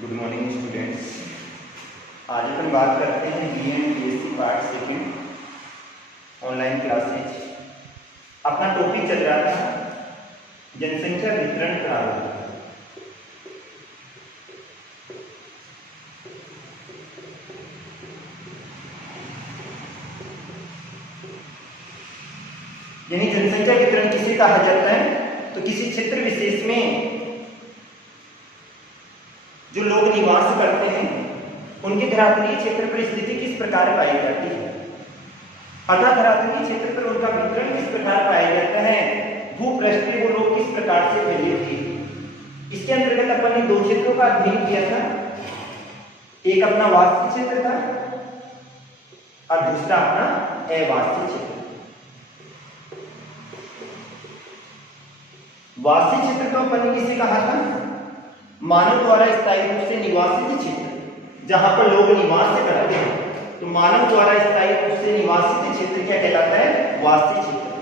Good morning students. आज अपन बात करते हैं BA/BSc part second online classes. अपना टॉपिक चल रहा था जनसंख्या वितरण प्रारूप। यानी जनसंख्या वितरण किसे कहा जाता है? तो किसी क्षेत्र विशेष में जो लोग निवास करते हैं उनके धरातलीय क्षेत्र पर स्थिति किस प्रकार पाई जाती है, अतः धरातलीय क्षेत्र पर उनका वितरण किस प्रकार पाया जाता है, भूपृष्ठ पे वो लोग किस प्रकार से फैले थे। इसके अंतर्गत अपन ने दो क्षेत्रों का अध्ययन किया था। एक अपना वास्तविक क्षेत्र था और दूसरा अपना अवास्तविक क्षेत्र। वास्तविक क्षेत्र को अपन ने किसे कहा था? मानव द्वारा स्थायी रूप से निवासित क्षेत्र, जहां पर लोग निवास करते हैं। तो मानव द्वारा स्थायी रूप से निवासित क्षेत्र क्या कहलाता है? वास्तविक क्षेत्र।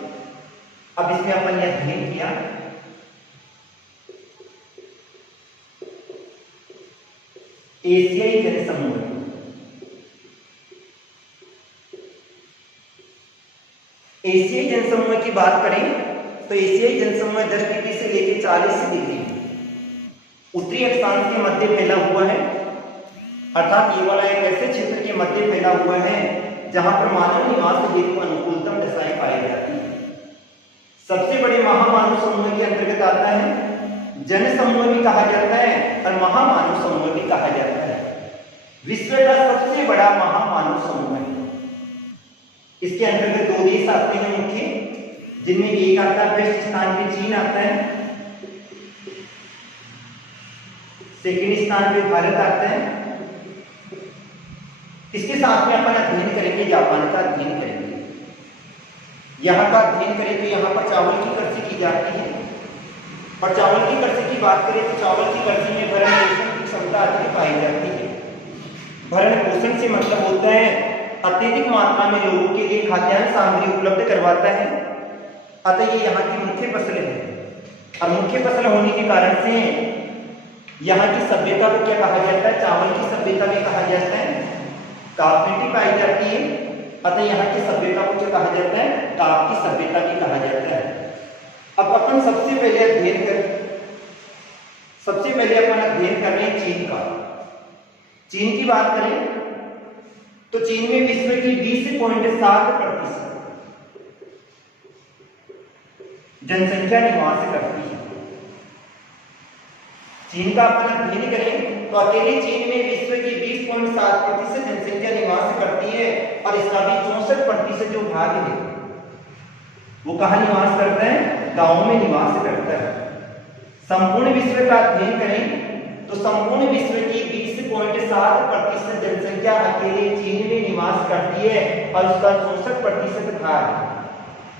अब इसमें अपन यह अध्ययन किया एशियाई जनसमूह। एशियाई जनसमूह की बात करें तो एशियाई जनसमूह 10 डिग्री से लेकर 40 डिग्री उत्तरी अक्षांश के मध्य फैला हुआ है, अर्थात ये वाला एक ऐसे क्षेत्र के मध्य फैला हुआ है जहां पर मानव निवास हेतु अनुकूलतम दशाएं पाई जाती है। सबसे बड़े महामानव समूह के अंतर्गत आता है जन समूह भी कहा जाता है और महामानव समूह भी कहा जाता है। विश्व का सबसे बड़ा महामानव समूह है। इसके अंतर्गत दो देश आते हैं मुख्य, जिनमें एक आता है पृष्ठ स्थान पे चीन आता है, सेकंड स्थान पे भारत आता है। इसके साथ में अपन अध्ययन करेंगे जापान का अध्ययन करेंगे। यहाँ का अध्ययन करें तो यहाँ पर चावल की कृषि की जाती है, और चावल की कृषि की बात करें तो चावल की कृषि में भरण पोषण की क्षमता अधिक पाई जाती है। भरण पोषण से मतलब होता है अत्यधिक मात्रा में लोगों के लिए खाद्यान्न सामग्री उपलब्ध करवाता है। अतः ये यहाँ की मुख्य फसल है, और मुख्य फसल होने के कारण से यहाँ की सभ्यता को क्या कहा जाता है? चावल की सभ्यता भी कहा जाता है। काप मिट्टी पाई जाती है, अतः यहाँ की सभ्यता को क्या कहा जाता है? काप की सभ्यता भी कहा जाता है। अब अपन सबसे पहले अध्ययन कर रहे हैं चीन का। चीन की बात करें तो चीन में विश्व की 20.7% जनसंख्या निवास करती है। चीन का अपन अध्ययन करें तो अकेले चीन में विश्व की 20.7% जनसंख्या निवास करती है, और इसका भी 64% जो भाग है वो कहाँ निवास करता है? गांवों में निवास करता है। संपूर्ण विश्व का अध्ययन करें तो संपूर्ण विश्व की 20.7% जनसंख्या अकेले चीन में निवास करती है, और उसका 64% भाग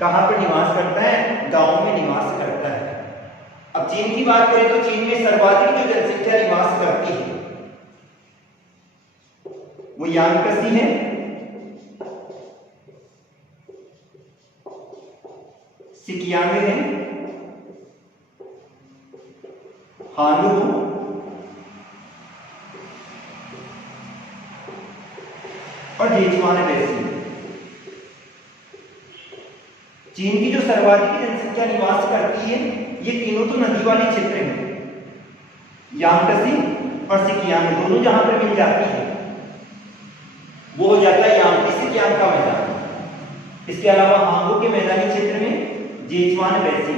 कहाँ पर निवास करता है? गांवों में निवास करता है। अब चीन की बात करें तो चीन में सर्वाधिक जो जनसंख्या निवास करती है वो यांगत्से है, सिकियांग है, हानु और जेचुआन वैसी। चीन की जो सर्वाधिक जनसंख्या निवास करती है ये तीनों तो नदी वाले क्षेत्र में, यांगत्से और सिकियांग दोनों जहां पर मिल जाती है वो हो जाता है यांगत्से सिकियांग का मैदान। इसके अलावा हांगो के मैदानी क्षेत्र में जेचुआन वैसी,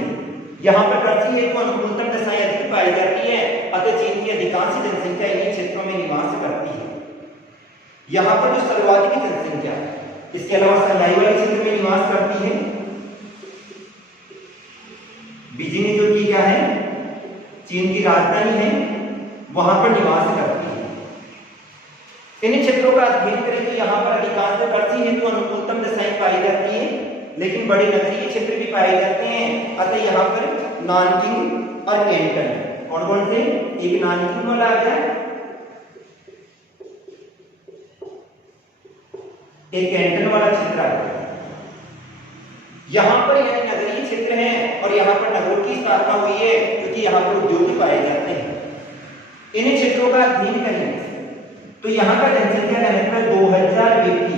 यहाँ पर कृषि हेतु अनुकूलतम दशाएं अधिक पाई जाती है, अतः चीन की अधिकांश जनसंख्या इन्हीं क्षेत्रों में निवास करती है। यहाँ पर जो सर्वाधिक जनसंख्या इसके अलावा संघाई वाले क्षेत्र में निवास करती है। बीजिंग जो कि क्या है? चीन की राजधानी है, वहां पर निवास करती है। इन क्षेत्रों का अध्ययन करें तो यहाँ पर अधिकांश कृषि हेतु अनुकूलतम दशाएं पाई जाती है, लेकिन बड़े नगरीय क्षेत्र भी पाए जाते हैं। अतः यहाँ पर नानकिंग और कैंटन, कौन कौन से? एक नानकिंग वाला आ गया, एक कैंटन वाला क्षेत्र आ गया। यहाँ पर यह नगरीय क्षेत्र है और यहाँ पर नगरों की स्थापना हुई है, क्योंकि यहाँ पर उद्योग पाए जाते हैं। इन्हीं क्षेत्रों का अध्ययन करें तो यहाँ का जनसंख्या घनत्व 2000 व्यक्ति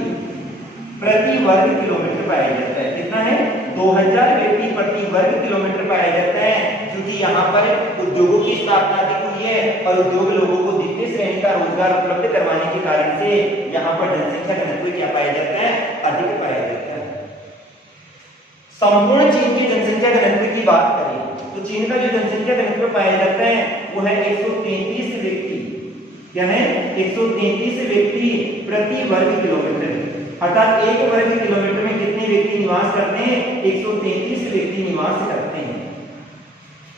प्रति वर्ग किलोमीटर पाया जाता है। कितना है? 2000 व्यक्ति प्रति वर्ग किलोमीटर पाया जाता है, क्योंकि यहाँ पर उद्योगों की स्थापना अधिक हुई है और उद्योग लोगों को द्वितीय श्रेणी का रोजगार उपलब्ध करवाने के कारण से यहाँ पर जनसंख्या घनत्व क्या पाया जाता है? अधिक पाया जाता है। संपूर्ण चीन की जनसंख्या घनत्व की बात करें तो चीन का जो जनसंख्या घनत्व पाया जाता है वो है 133 व्यक्ति। क्या है? 133 व्यक्ति प्रति वर्ग किलोमीटर, अर्थात एक वर्ग किलोमीटर में कितने व्यक्ति निवास करते हैं? 133 व्यक्ति निवास करते हैं।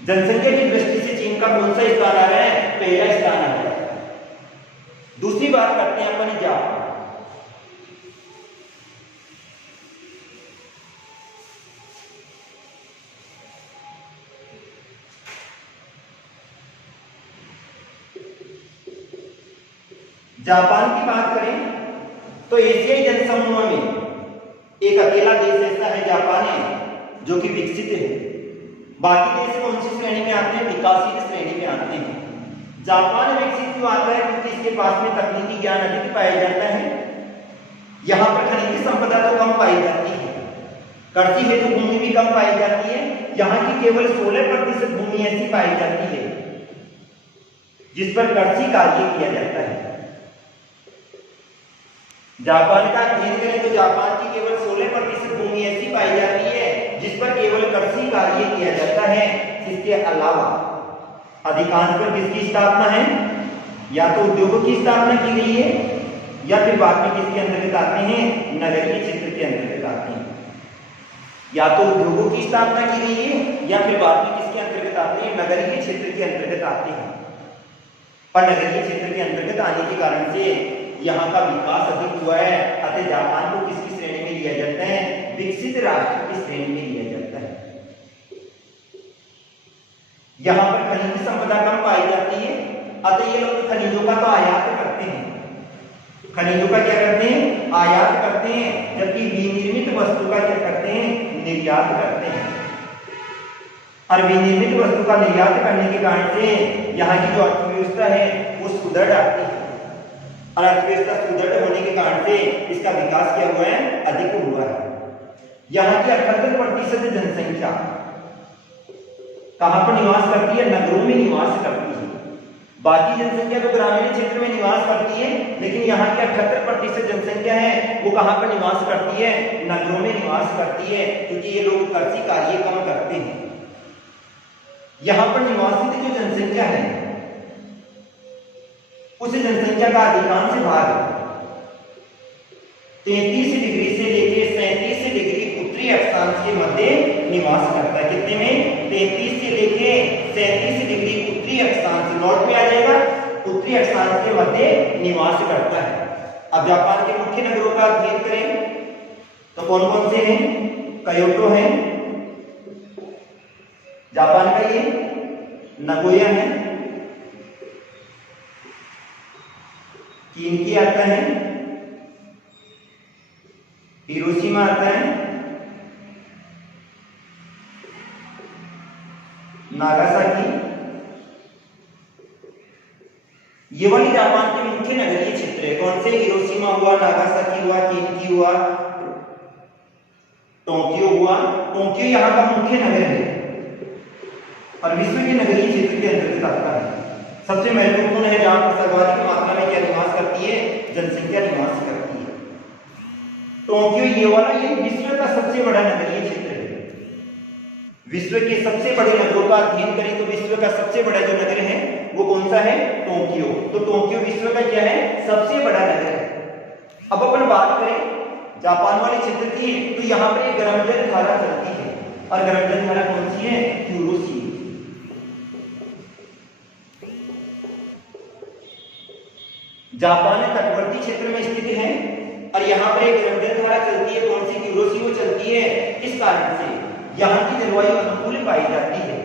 जनसंख्या की दृष्टि से चीन का कौन सा स्थान आ रहा है? पहला स्थान आ रहा है। दूसरी बात करते हैं अपन जापान। जापान की बात करें तो एशियाई जनसमूह में एक अकेला देश ऐसा है जापान है जो कि विकसित है। बाकी देश कौन सी श्रेणी में आते हैं? विकासशील श्रेणी में आते हैं। जापान विकसित क्यों आता है? क्योंकि इसके पास में तकनीकी ज्ञान अधिक पाया जाता है। यहाँ पर खनिज संपदा तो कम पाई जाती है, कृषि हेतु भूमि भी कम पाई जाती है। यहाँ की केवल 16% भूमि ऐसी पाई जाती है जिस पर कृषि कार्य किया जाता है। जापान का अध्ययन करें तो जापान की केवल 16% भूमि ऐसी पाई जाती है जिस पर केवल कृषि कार्य किया जाता है। इसके अलावा अधिकांश पर किसकी स्थापना है? या तो उद्योगों की स्थापना की गई है या फिर बाद में किसके अंतर्गत आते हैं? नगरीय क्षेत्र के अंतर्गत आते हैं। या तो उद्योगों की स्थापना की गई है या फिर बाद में किसके अंतर्गत आते हैं? नगरीय क्षेत्र के अंतर्गत आते हैं। और नगरीय क्षेत्र के अंतर्गत आने के कारण से यहाँ का विकास अधिक हुआ है, अतः जापान को किसकी श्रेणी में लिया जाता है? विकसित राष्ट्र की श्रेणी में लिया जाता है। यहाँ पर खनिज संपदा कम पाई जाती है, अतः ये लोग खनिजों का तो आयात करते हैं। खनिजों का क्या करते हैं? आयात करते हैं, जबकि विनिर्मित वस्तु का क्या करते हैं? निर्यात करते हैं। और विनिर्मित वस्तु का निर्यात करने के कारण से यहाँ की जो अर्थव्यवस्था है वो सुदृढ़ आती है, और अर्थव्यवस्था सुदृढ़ होने के कारण से इसका विकास क्या हुआ है? अधिक हुआ है। यहाँ की 78% जनसंख्या कहाँ पर निवास करती है? नगरों में निवास करती है। बाकी जनसंख्या तो ग्रामीण क्षेत्र में निवास करती है, लेकिन यहाँ की 78% जनसंख्या है वो कहाँ पर निवास करती है? नगरों में निवास करती है, क्योंकि ये लोग कृषि कार्य कम करते हैं। यहाँ पर निवासित जो जनसंख्या है उस जनसंख्या का अधिकांश भाग 33 डिग्री से लेकर 37 डिग्री उत्तरी अक्षांश के मध्य निवास करता है। कितने में? 33 से लेकर 37 डिग्री उत्तरी अक्षांश, नॉर्थ में आ जाएगा, उत्तरी अक्षांश के मध्य निवास करता है। अब जापान के मुख्य नगरों का अध्ययन करें तो कौन कौन से हैं? क्योटो है जापान का, ये नगोया है, किनकी आता है, हिरोशिमा आता है, नागासाकी। ये वाली जापान के मुख्य नगरीय क्षेत्र है। कौन से? हिरोशिमा हुआ, नागासाकी हुआ, किनकी हुआ, टोक्यो हुआ। टोक्यो यहाँ का मुख्य नगर है और विश्व के नगरीय क्षेत्र के अंतर्गत आता है। सबसे महत्वपूर्ण है जहां पर सर्वाधिक मात्रा में क्या निवास करती है? जनसंख्या निवास करती है। टोक्यो ये वाला ये विश्व का सबसे बड़ा नगरीय क्षेत्र है। विश्व के सबसे बड़े नगरों का अध्ययन करें तो विश्व का सबसे बड़ा जो नगर है वो कौन सा है? टोक्यो। तो टोक्यो विश्व का क्या है? सबसे बड़ा नगर है। अब अपन बात करें जापान वाले क्षेत्र की तो यहाँ पर एक गर्म जल धारा चलती है, और गर्म जल धारा कौन सी है? क्यूरो सी। जापान तटवर्ती क्षेत्र में स्थित है और यहाँ पर एक गर्म जल धारा चलती है। कौन सी? क्यूरो सी वो चलती है। इस कारण से यहाँ की जलवायु अनुकूल पाई जाती है,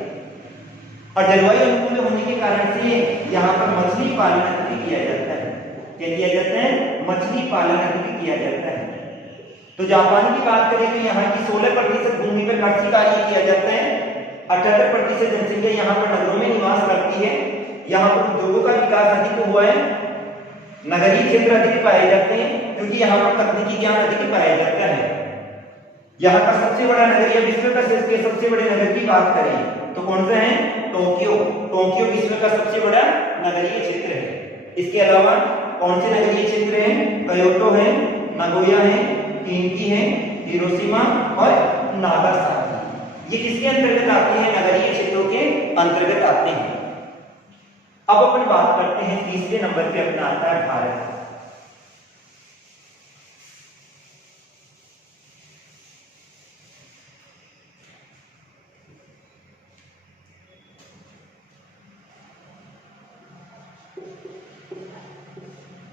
और जलवायु अनुकूल होने के कारण से यहाँ पर मछली पालन अधिक किया जाता है। क्या किया जाता है? मछली पालन अधिक किया जाता है। तो जापान की बात करें तो यहाँ की 16% भूमि पर कृषि कार्य किया जाता है। 78% जनसंख्या यहाँ पर नगरों में निवास करती है। यहाँ पर उद्योगों का विकास अधिक हुआ है, नगरीय क्षेत्र अधिक पाए जाते हैं क्योंकि यहाँ पर तकनीकी ज्ञान अधिक पाया जाता है। यहाँ का सबसे बड़ा नगर या विश्व का सबसे बड़े नगर की बात करें तो कौन सा है? टोक्यो। टोक्यो विश्व का सबसे बड़ा नगरीय क्षेत्र है। इसके अलावा कौन से नगरीय क्षेत्र हैं? क्योटो है, नागोया है, किंकी है, हिरोशिमा और नागासाकी। ये किसके अंतर्गत आते हैं? नगरीय क्षेत्रों के अंतर्गत आते हैं। अब अपन बात करते हैं तीसरे नंबर पे अपना आता है भारत।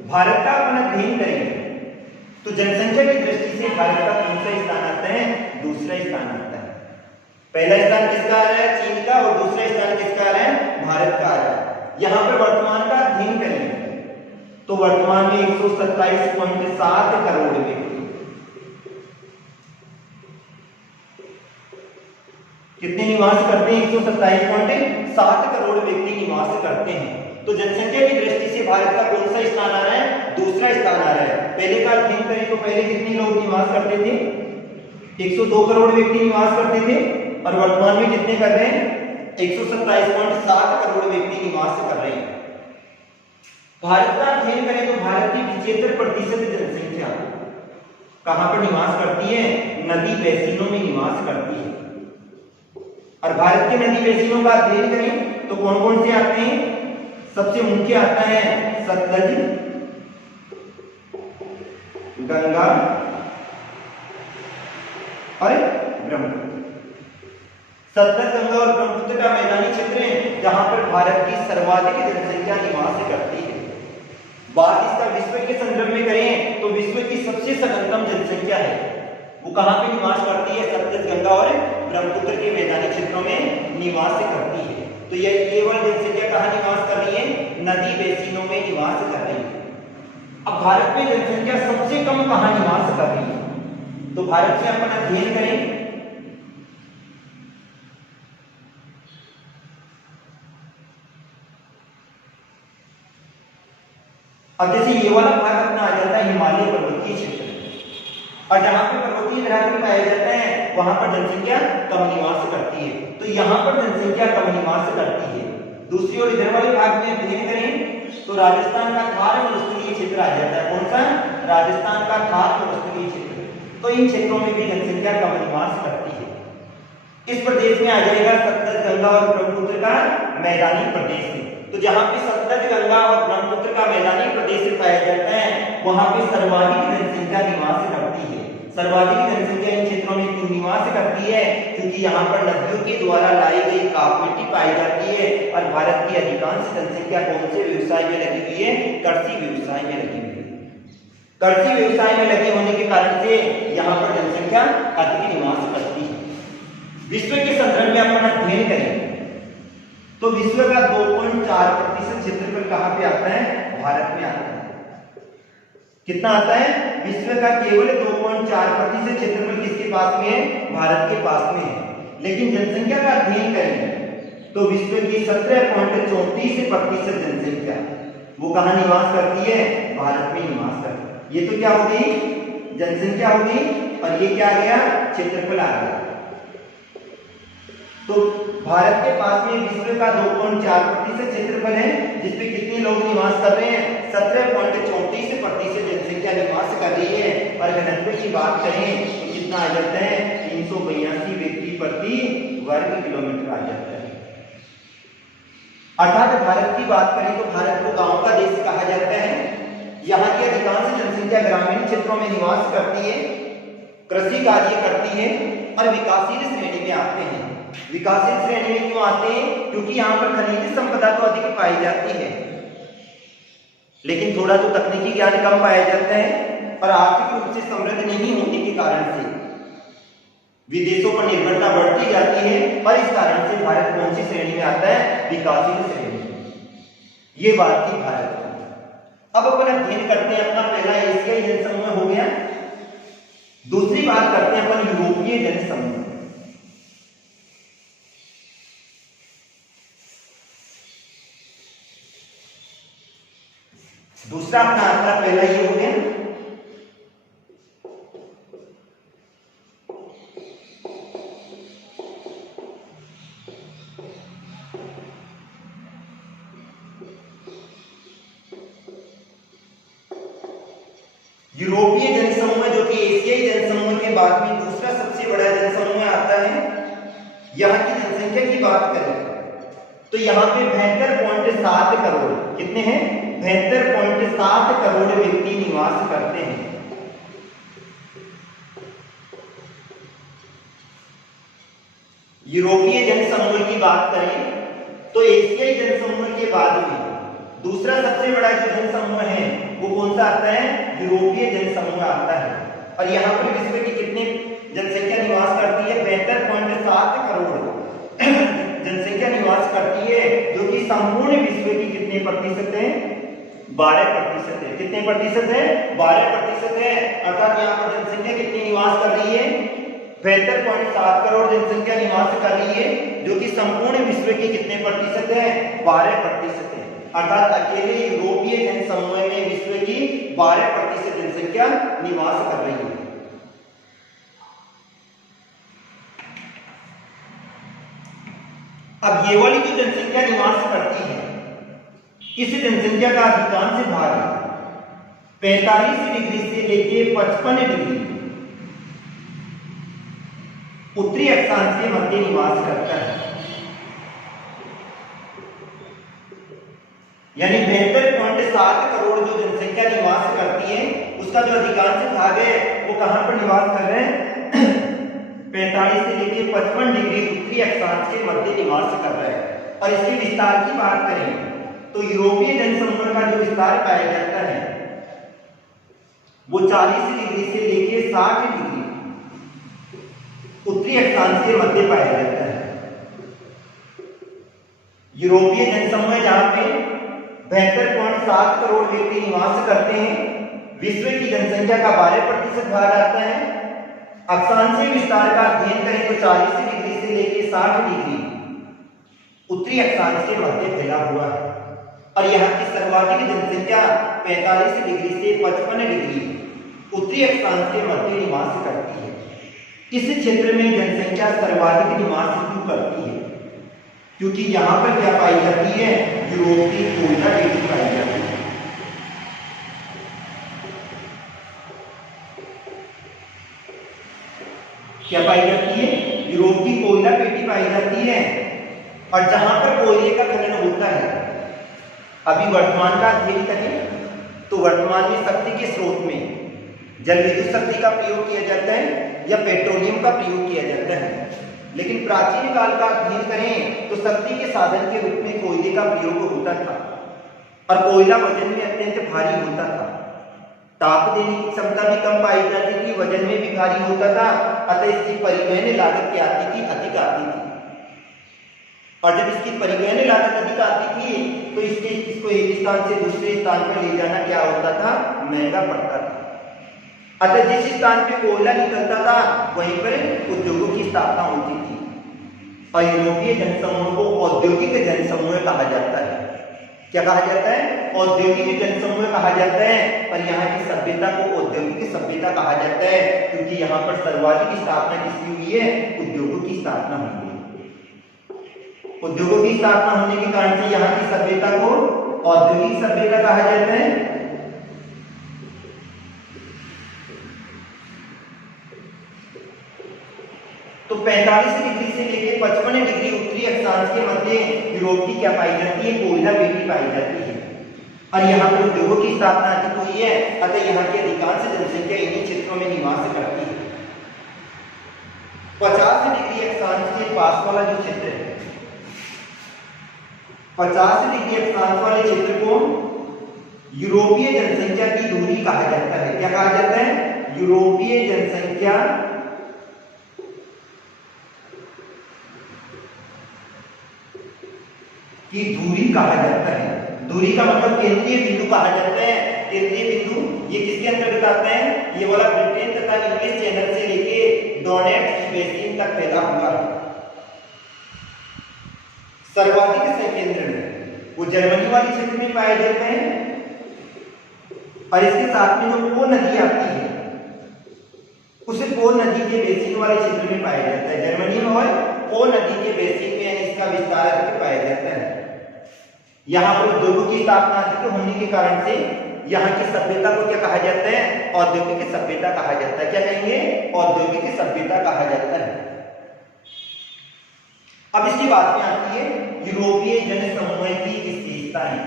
भारत का अपन अध्ययन करेंगे तो जनसंख्या की दृष्टि से भारत का कौन सा स्थान आता है? दूसरा स्थान आता है। पहला स्थान किसका आ रहा है? चीन का, और दूसरा स्थान किसका आ रहा है? भारत का आ रहा है। यहाँ पर वर्तमान का अध्ययन करेंगे तो वर्तमान में 127.7 करोड़ व्यक्ति, कितने निवास करते हैं? 127.7 करोड़ व्यक्ति निवास करते हैं। तो जनसंख्या की दृष्टि से भारत का कौन सा स्थान आ रहा है? दूसरा स्थान आ रहा है। पहले का अध्ययन करें तो पहले कितने लोग निवास करते थे? 102 करोड़ व्यक्ति निवास करते थे, और वर्तमान में कितने कर रहे हैं? 127.7 करोड़ व्यक्ति निवास कर रहे हैं। भारत का अध्ययन करें तो भारत की 75% जनसंख्या कहां पर निवास करती है? नदी बेसिनों में निवास करती है। और भारत के नदी बेसिनों का अध्ययन करें तो कौन कौन से आते हैं? सबसे मुख्य आता है सतलज, गंगा और ब्रह्मपुत्र। सतलज, गंगा और ब्रह्मपुत्र का मैदानी क्षेत्र है जहां पर भारत की सर्वाधिक जनसंख्या निवास करती है। बात इसका विश्व के संदर्भ में करें तो विश्व की सबसे सघनतम जनसंख्या है वो कहां पे निवास करती है? सतलज, गंगा और ब्रह्मपुत्र के मैदानी क्षेत्रों में निवास करती है। तो यह केवल जनसंख्या कहां निवास कर रही है? नदी बेसिनों में निवास कर रही है। अब भारत में जनसंख्या सबसे कम कहां निवास कर रही है? तो भारत से अपन अध्ययन करें अब जैसे ये वाला भाग अपना आ जाता है हिमालय पर्वतीय क्षेत्र, और जहां पे पर्वतीय इलाके पाए जाते हैं वहां पर जनसंख्या कम निवास करती है। तो यहाँ पर जनसंख्या कम निवास करती है। दूसरी ओर इधर वाले भाग में अध्ययन करें तो राजस्थान का थार मरुस्थलीय क्षेत्र आ जाता है। कौन सा? राजस्थान का थार मरुस्थलीय क्षेत्र। तो इन क्षेत्रों में भी जनसंख्या कम निवास करती है। इस प्रदेश में आ जाएगा सतलज, गंगा और ब्रह्मपुत्र का मैदानी प्रदेश है। तो जहां पे सतलज, गंगा और ब्रह्मपुत्र का मैदानी प्रदेश पाया जाता है वहां पे सर्वाधिक जनसंख्या निवास करती है। सर्वाधिक जनसंख्या इन क्षेत्रों में क्यों निवास करती है? क्योंकि यहाँ पर नदियों के द्वारा लाई गई काप मिट्टी पाई जाती है, और भारत की अधिकांश जनसंख्या कौन से व्यवसाय में लगी हुई है? कृषि व्यवसाय में लगी हुई है। कृषि व्यवसाय में लगे होने के कारण से यहाँ पर जनसंख्या अधिक निवास करती है। विश्व के संदर्भ में अपन अध्ययन करें तो विश्व का 2.4% क्षेत्रफल कहां पे आता है? भारत में आता है। कितना आता है? विश्व का केवल 2.4% क्षेत्रफल किसके पास में है? भारत के पास में है। लेकिन जनसंख्या का अध्ययन करें तो विश्व की 17.34% जनसंख्या वो कहां निवास करती है? भारत में निवास करती है। ये तो क्या होगी? जनसंख्या होगी, और ये क्या आ गया? क्षेत्रफल आ गया। तो भारत के पास में विश्व का 2.4% क्षेत्रफल है जिसपे कितने लोग निवास कर रहे हैं? 17.34% जनसंख्या निवास कर रही है। और घनत्व की बात करें तो कितना आ जाता है? 382 व्यक्ति प्रति वर्ग किलोमीटर आ जाता है। अर्थात भारत की बात करें तो भारत को गांव का देश कहा जाता है। यहाँ की अधिकांश जनसंख्या ग्रामीण क्षेत्रों में निवास करती है, कृषि कार्य करती है और विकासशील श्रेणी में आते हैं। विकासशील श्रेणी में क्यों आते हैं? क्योंकि यहाँ पर खनिज संपदा तो अधिक पाई जाती है, लेकिन थोड़ा तो तकनीकी ज्ञान कम पाया जाता है, और आर्थिक रूप से समृद्ध नहीं होने के कारण से विदेशों पर निर्भरता बढ़ती जाती है, और इस कारण से भारत कौन सी श्रेणी में आता है? विकासशील श्रेणी। ये बात थी भारत की। अब अपन अध्ययन करते हैं अपना पहला एशियाई जनसमूह हो गया। दूसरी बात करते हैं अपन यूरोपीय जनसमूह। दूसरा अपना आता है, पहला ये हो गया। यूरोपीय जनसमूह जो कि एशियाई जनसमूह के बाद में दूसरा सबसे बड़ा जनसमूह आता है। यहाँ की जनसंख्या की बात करें तो यहाँ पे 72.7 करोड़, कितने हैं? 72.7 करोड़ व्यक्ति निवास करते हैं। यूरोपीय जनसमूह की बात करें तो एशियाई जनसमूह के बाद में दूसरा सबसे बड़ा जो जनसमूह है वो कौन सा आता है? यूरोपीय जनसमूह आता है। और यहाँ पर विश्व की कितनी जनसंख्या निवास करती है? 72.7 करोड़ जनसंख्या निवास करती है, जो कि संपूर्ण विश्व की कितने प्रतिशत है? 12% है। कितने प्रतिशत है? 12% है। अर्थात यहाँ पर जनसंख्या कितनी निवास कर रही है? 72.7 करोड़ जनसंख्या निवास कर रही है, जो कि संपूर्ण विश्व के कितने प्रतिशत है? 12% है। अर्थात अकेले यूरोपीय जनसमूह में विश्व की 12% जनसंख्या निवास कर रही है। अब ये वाली जो जनसंख्या निवास करती है, इस जनसंख्या का अधिकांश भाग 45 डिग्री से लेके 55 डिग्री उत्तरी अक्षांश के मध्य निवास करता है। यानी 72.7 करोड़ जो जनसंख्या निवास करती है, उसका जो अधिकांश भाग है वो कहां पर निवास कर रहे हैं? 45 से लेकर 55 डिग्री उत्तरी अक्षांश के मध्य निवास कर रहा है। और इसके विस्तार की बात करें तो यूरोपीय जनसमूह का जो विस्तार पाया जाता है वो 40 डिग्री से लेकर 60 डिग्री उत्तरी अक्षांश के मध्य पाया जाता है। यूरोपीय जनसमूह जहां पे 72.7 करोड़ व्यक्ति निवास करते हैं, विश्व की जनसंख्या का 12% भाग आता है। अक्षांशीय विस्तार का अध्ययन करें तो 40 डिग्री से लेकर 60 डिग्री उत्तरी अक्षांश के मध्य फैला हुआ है। और यहाँ की सर्वाधिक जनसंख्या 45 डिग्री से 55 डिग्री उत्तरी अक्षांश के मध्य निवास करती है। इस क्षेत्र में जनसंख्या सर्वाधिक निवास क्यों करती है? क्योंकि यहाँ पर क्या पाई जाती है? यूरोपीय कोयला पेटी पाई जाती है। क्या पाई जाती है? यूरोपीय कोयला पेटी पाई जाती है। और जहां पर कोयले का खनन होता है, अभी वर्तमान का अध्ययन करें तो वर्तमान में शक्ति के स्रोत में जल विद्युत शक्ति का प्रयोग किया जाता है या पेट्रोलियम का प्रयोग किया जाता है। लेकिन प्राचीन काल का अध्ययन करें तो शक्ति के साधन के रूप में कोयले का प्रयोग होता था और कोयला वजन में अत्यंत भारी होता था। ताप देने की क्षमता भी कम पाई जाती थी, वजन में भी भारी होता था, अतः इसकी परिवहन लागत क्या आती थी? अधिक आती थी। और जब इसकी परिवहन लागत अधिक आती थी तो इसको एक स्थान से दूसरे स्थान पर ले जाना क्या होता था? महंगा पड़ता था। अतः जिस स्थान पे कोयला निकलता था वहीं पर उद्योगों की स्थापना होती थी। और यूरोपीय जनसमूह को औद्योगिक जनसमूह कहा जाता है। क्या कहा जाता है? औद्योगिक जनसमूह कहा जाता है। और यहाँ की सभ्यता को औद्योगिक सभ्यता कहा जाता है, क्योंकि यहाँ पर सर्वाधिक स्थापना किसकी हुई है? उद्योगों की स्थापना हुई है। उद्योगों की स्थापना होने के कारण से यहाँ की सभ्यता को औद्योगिक सभ्यता कहा जाता है। तो 45 डिग्री से लेकर 55 डिग्री उत्तरी अक्षांश के मध्य यूरोप की क्या पाई जाती है? कोयला पेटी पाई जाती है। और यहाँ पर उद्योगों की स्थापना अधिक हुई है, अतः यहाँ की अधिकांश जनसंख्या इन्हीं क्षेत्रों में निवास करती है। 50 डिग्री अक्षांश के पास वाला जो क्षेत्र है, 50 डिग्री अक्षांश वाले क्षेत्र को यूरोपीय जनसंख्या की दूरी कहा जाता है। क्या कहा जाता है? यूरोपीय जनसंख्या की दूरी कहा जाता है। दूरी का मतलब केंद्रीय बिंदु कहा जाता है। केंद्रीय बिंदु ये किसके अंतर्गत आता है? ये वाला ब्रिटेन तथा इंग्लिश चैनल से लेके डोनेट्स बेसिन तक फैला हुआ है। सर्वाधिक संकेंद्रण वो जर्मनी वाली क्षेत्र में पाए जाते हैं और इसके साथ में जो पो नदी आती है उसे पो नदी के बेसिन वाले क्षेत्र में पाया जाता है। जर्मनी में और पो नदी के बेसिन में यानी इसका विस्तार करके पाया जाता है। यहाँ पर उद्योगों की स्थापना अधिक होने के कारण से यहाँ की सभ्यता को क्या कहा जाता है? औद्योगिक सभ्यता कहा जाता है। क्या कहेंगे? औद्योगिक सभ्यता कहा जाता है। अब इसकी बात में आती है यूरोपीय जनसमूह की विशेषताएं।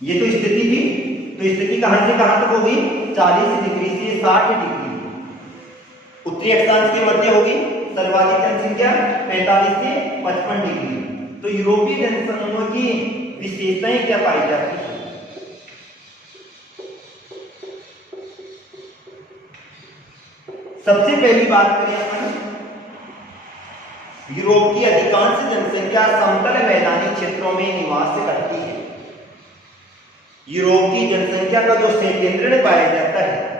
ये तो स्थिति थी, तो स्थिति कहां से कहां तक होगी? 40 डिग्री से 60 डिग्री। उत्तरी अक्षांश के मध्य होगी सर्वाधिक जनसंख्या 45 से 55 डिग्री। तो यूरोपीय जनसमूह की विशेषताएं क्या पाई जाती है? सबसे पहली बात करें अपन, यूरोप की अधिकांश जनसंख्या समतल मैदानी क्षेत्रों में निवास करती है। यूरोप की जनसंख्या का जो केंद्र पाया जाता है,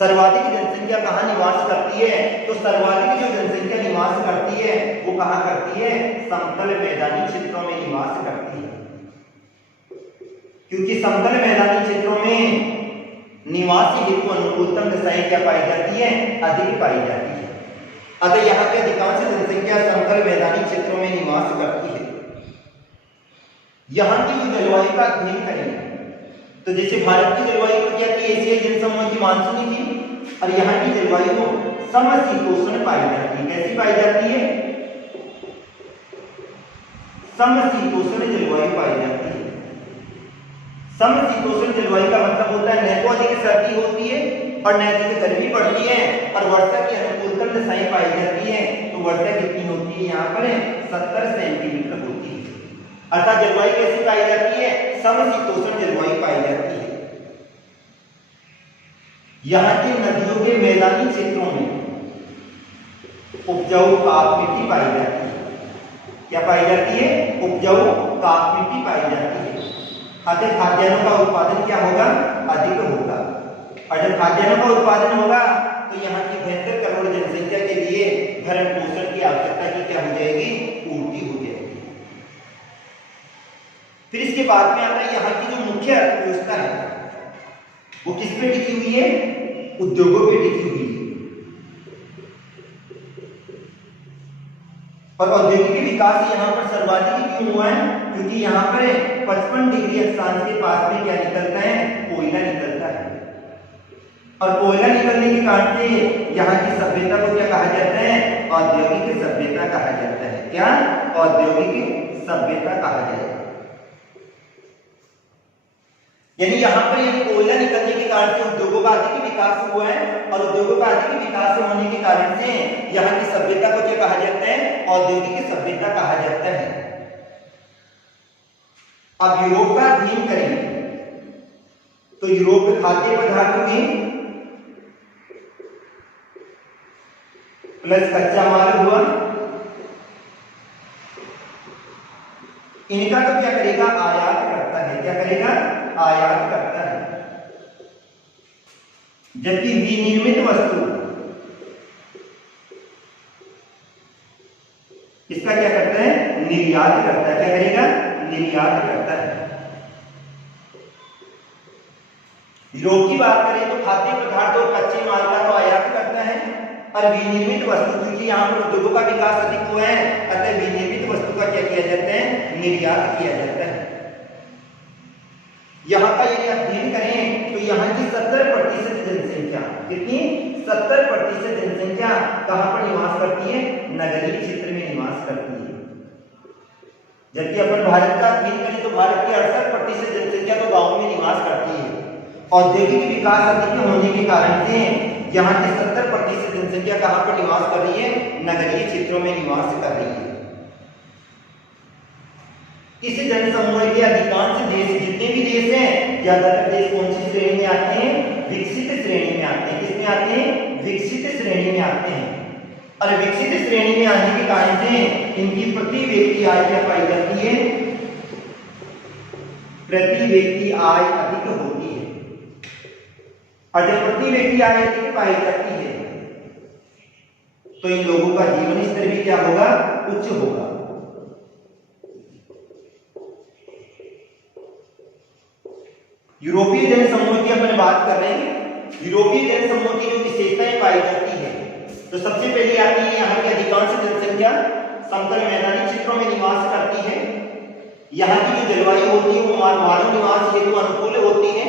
सर्वाधिक जनसंख्या कहां निवास करती है? तो सर्वाधिक जो जनसंख्या निवास करती है वो कहां करती है? समतल मैदानी क्षेत्रों में निवास करती है। क्योंकि समतल मैदानी क्षेत्रों में निवासी हेतु अनुकूलतम दशाएं क्या पाई जाती है? अधिक पाई जाती है। अतः यहाँ पे अधिकांश जनसंख्या समतल मैदानी क्षेत्रों में निवास करती है। यहाँ की जो जलवायु का अध्ययन करेंगे तो जैसे भारत की जलवायु को क्या थी? एशियाई जनसमूह की मानसूनी थी, और यहाँ की जलवायु को समशीतोष्ण पाई जाती है। कैसी पाई जाती है? समशीतोष्ण जलवायु पाई जाती है। समशीतोष्ण जलवायु का मतलब होता है न तो अधिक सर्दी होती है और न अधिक गर्मी पड़ती है, और वर्षा की अनुकूलतम दशाएं पाई जाती है। तो वर्षा कितनी होती है? यहाँ पर 70 सेंटीमीटर होती है। अर्थात जलवायु कैसी पाई जाती है? समशीतोष्ण जलवायु पाई जाती है। यहाँ की नदियों के मैदानी क्षेत्रों में उपजाऊ काप मिट्टी पाई जाती है। क्या पाई जाती है? उपजाऊ काप मिट्टी पाई जाती है। अतः खाद्यान्नों का उत्पादन क्या होगा? अधिक होगा। और जब खाद्यान्नों का उत्पादन होगा तो यहाँ की 72 करोड़ जनसंख्या के लिए भरण पोषण की आवश्यकता की क्या हो जाएगी? पूर्ति हो जाएगी। फिर इसके बाद में आता है यहाँ की जो मुख्य अर्थव्यवस्था है वो किस पे टिकी हुई है? उद्योगों पे टिकी हुई है। और औद्योगिक विकास यहाँ पर सर्वाधिक क्यों हुआ है? क्योंकि यहाँ पर 55 डिग्री अक्षांश के पास में क्या निकलता है? कोयला निकलता है। और कोयला निकलने के कारण से यहाँ की सभ्यता को क्या कहा जाता है? औद्योगिक सभ्यता कहा जाता है। क्या? औद्योगिक सभ्यता कहा जाता है। यानी यहाँ पर यानी कोयला निकलने के कारण से उद्योगों का अधिक विकास हुआ है, और उद्योगों का अधिक विकास होने के कारण से यहाँ की सभ्यता को क्या कहा जाता है? औद्योगिक सभ्यता कहा जाता है। अब यूरोप का अध्ययन करेंगे तो यूरोप में खाद्य पदार्थ में प्लस कच्चा माल हुआ, इनका तो क्या करेगा? आयात करता है। क्या करेगा? आयात करता है। जबकि विनिर्मित वस्तु इसका क्या करता है? निर्यात करता है। क्या करेगा? निर्यात करता है। यूरोप की बात करें तो खाद्य पदार्थ और कच्चे माल का तो आयात करता है, और विनिर्मित वस्तु, क्योंकि यहाँ पर उद्योगों का विकास अधिक हुआ है, अतः विनिर्मित वस्तु का क्या किया जाता है? निर्यात किया जाता है। यहाँ का यदि अध्ययन करें तो यहाँ की 70% जनसंख्या, कितनी? 70% जनसंख्या कहाँ पर निवास करती है? नगरीय क्षेत्र में निवास करती है। जबकि अपन भारत का अध्ययन करें तो भारत की 68% जनसंख्या तो गाँव में निवास करती है। औद्योगिक विकास अधिक होने के कारण से यहाँ की 70% जनसंख्या कहाँ पर निवास कर रही है? नगरीय क्षेत्रों में निवास कर रही है। इस जनसमूह के अधिकांश देश, जितने भी देश हैं, ज्यादातर देश कौन सी श्रेणी में आते हैं? विकसित श्रेणी में आते हैं। किसमें आते हैं? विकसित श्रेणी में आते हैं। और विकसित श्रेणी में आने के कारण से इनकी प्रति व्यक्ति आय क्या पाई जाती है? प्रति व्यक्ति आय अधिक होती है। और जब प्रति व्यक्ति आय अधिक पाई जाती है तो इन लोगों का जीवन स्तर भी क्या होगा? उच्च होगा। यूरोपीय जनसमूह की अपन बात कर रहे हैं। यूरोपीय जनसमूह की जो विशेषताएं पाई जाती है, तो सबसे पहले आती है यहाँ की अधिकांश जनसंख्या समतल मैदानी क्षेत्रों में निवास करती है। यहाँ की जो जलवायु होती है वो मानव निवास हेतु अनुकूल होती है।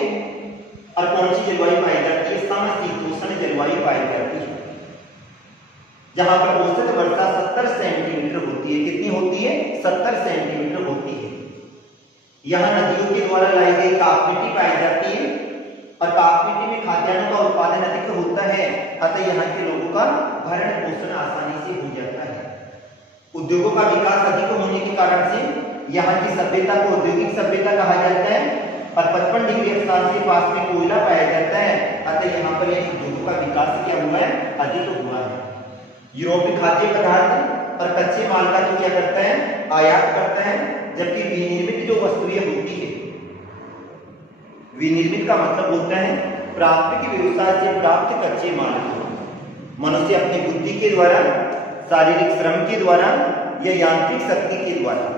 और कौन सी जलवायु पाई जाती है? समशीतोष्ण जलवायु पाई जाती है, जहां पर औसत वर्षा 70 सेंटीमीटर होती है। कितनी होती है? 70 सेंटीमीटर होती है। यहाँ नदियों के द्वारा लाई गई ताप मिट्टी पाई जाती है और ताप मिट्टी में खाद्यान्नों का उत्पादन अधिक होता है, अतः यहाँ के लोगों का भरण पोषण आसानी से हो जाता है। उद्योगों का विकास अधिक होने के कारण से यहाँ की सभ्यता को औद्योगिक सभ्यता कहा जाता है और 55 डिग्री अक्षांश के पास में कोयला पाया जाता है, अतः यहाँ पर यह उद्योगों का विकास क्या हुआ है? अधिक हुआ है। यूरोपीय खाद्य पदार्थ और कच्चे माल का जो क्या करता है? आयात करता है, जबकि विनिर्मित जो वस्तुएं होती है, विनिर्मित का मतलब होता है प्राकृतिक व्यवसाय से प्राप्त कच्चे माल को मनुष्य अपनी बुद्धि के द्वारा, शारीरिक श्रम के द्वारा या यांत्रिक शक्ति के द्वारा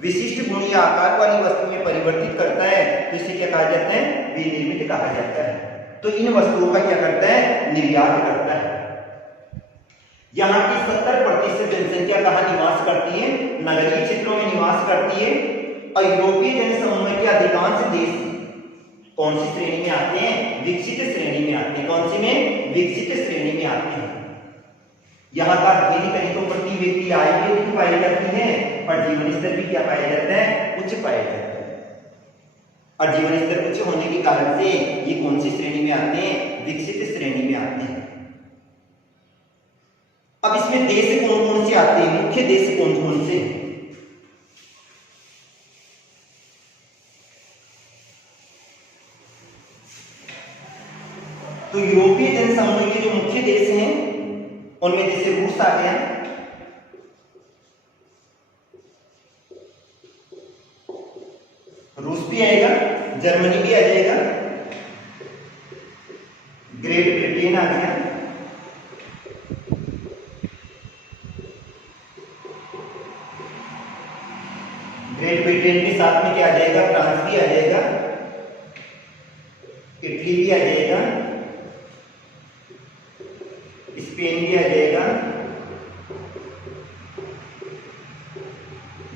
विशिष्ट गुण या आकार वाली वस्तु में परिवर्तित करता है, तो इसे क्या कहा जाता है? विनिर्मित कहा जाता है। तो इन वस्तुओं का क्या करता है? निर्यात करता है। यहाँ की 70% जनसंख्या कहाँ निवास करती है? नगरीय क्षेत्रों में निवास करती है। और यूरोपीय जनसमूह के अधिकांश देश कौन सी श्रेणी में आते हैं? विकसित श्रेणी में आते हैं। कौन सी में? विकसित श्रेणी में आते हैं। यहाँ का अध्ययन करें तो प्रति व्यक्ति आय भी अधिक पाई जाती है और जीवन स्तर भी क्या पाया जाता है? उच्च पाया जाता है। और जीवन स्तर उच्च होने के कारण से ये कौन सी श्रेणी में आते हैं? विकसित श्रेणी में आते हैं। अब इसमें देश कौन कौन से आते हैं? मुख्य देश कौन कौन से? तो यूरोपीय जनसमूह के जो मुख्य देश हैं उनमें जैसे रूस आ गया, रूस भी आएगा, जर्मनी भी आ जाएगा, ग्रेट ब्रिटेन आ गया, ग्रेट ब्रिटेन के साथ में क्या आ जाएगा? फ्रांस भी आ जाएगा, इटली भी आ जाएगा, स्पेन भी आ जाएगा,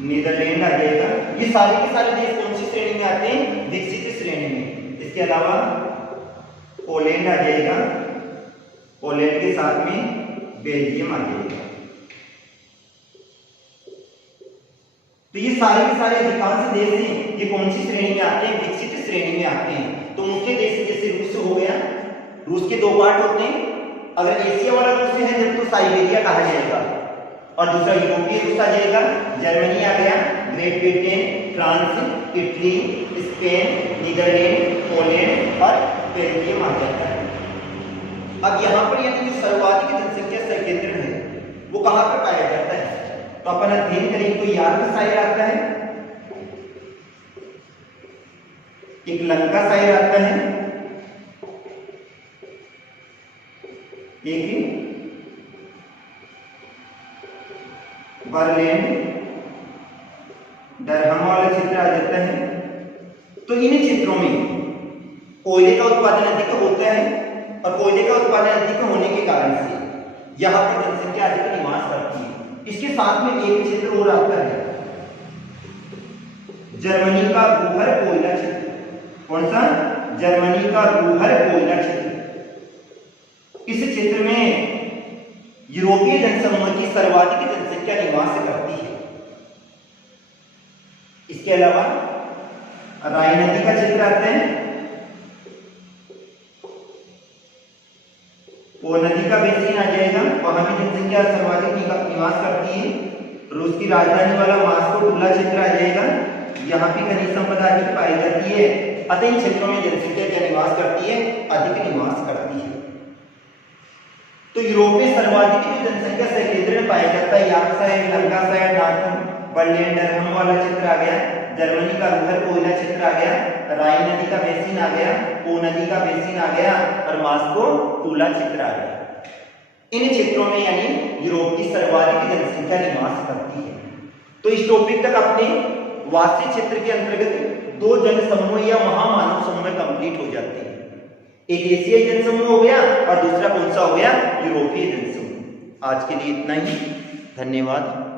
नीदरलैंड आ जाएगा। ये सारे के सारे देश कौन सी श्रेणी में आते हैं? विकसित श्रेणी में। इसके अलावा पोलैंड आ जाएगा, पोलैंड के साथ में बेल्जियम आ जाएगा। तो ये सारे के सारे अधिकांश देश हैं, ये कौन सी श्रेणी में आते हैं? विकसित श्रेणी में आते हैं। तो मुख्य देश जैसे रूस हो गया, रूस के दो पार्ट होते हैं। अगर एशिया वाला रूस है जब तो साइबेरिया कहा जाएगा, और दूसरा यूरोपीय रूस आ जाएगा, जर्मनी आ गया, Great Britain, France, Italy, Spain, Netherland, Poland और बेल्जियम आ जाता है। अब यहाँ पर यानी जो सर्वाधिक जनसंख्या संकेंद्रण है वो कहाँ पर पाया जाता है? तो अपन अध्ययन करेंगे तो यॉर्कशायर आता है, एक लंकाशायर आता है, एक बर्लिन, डरहम वाला क्षेत्र आ जाता है। तो इन क्षेत्रों में कोयले का उत्पादन अधिक होता है और कोयले का उत्पादन अधिक होने के कारण से यहाँ पर जनसंख्या अधिक निवास करती है। इसके साथ में एक क्षेत्र और आता है, जर्मनी का रूहर कोयला क्षेत्र। कौन सा? जर्मनी का रूहर कोयला क्षेत्र। इस क्षेत्र में यूरोपीय जनसमूह की सर्वाधिक जनसंख्या निवास करती है। इसके अलावा राइन नदी का क्षेत्र आता है, वो नदी का बेसिन आ जाएगा, वहां भी जनसंख्या सर्वाधिक निवास करती है। रूस की राजधानी वाला मास्को टूला क्षेत्र आ जाएगा, यहाँ भी खनिज संपदा अधिक पाई जाती है। अतः इन क्षेत्रों में जनसंख्या क्या निवास करती है? अधिक निवास करती है। तो यूरोप में सर्वाधिक जो जनसंख्या संकेंद्रण पाया जाता है यॉर्कशायर, लंकाशायर, नॉर्थम, बर्लिन, डरहम वाला क्षेत्र आ गया, जर्मनी का रूहर कोयला क्षेत्र आ गया, राइन नदी का बेसिन आ गया, पो नदी का बेसिन आ गया और मास्को टूला क्षेत्र आ गया। इन क्षेत्रों में यानी यूरोप की सर्वाधिक जनसंख्या निवास करती है। तो इस टॉपिक तक अपने वासी क्षेत्र के अंतर्गत दो जनसमूह या महामानव समूह एक एशियाई जनसमूह हो गया और दूसरा कौन सा हो गया, यूरोपीय जनसमूह। आज के लिए इतना ही, धन्यवाद।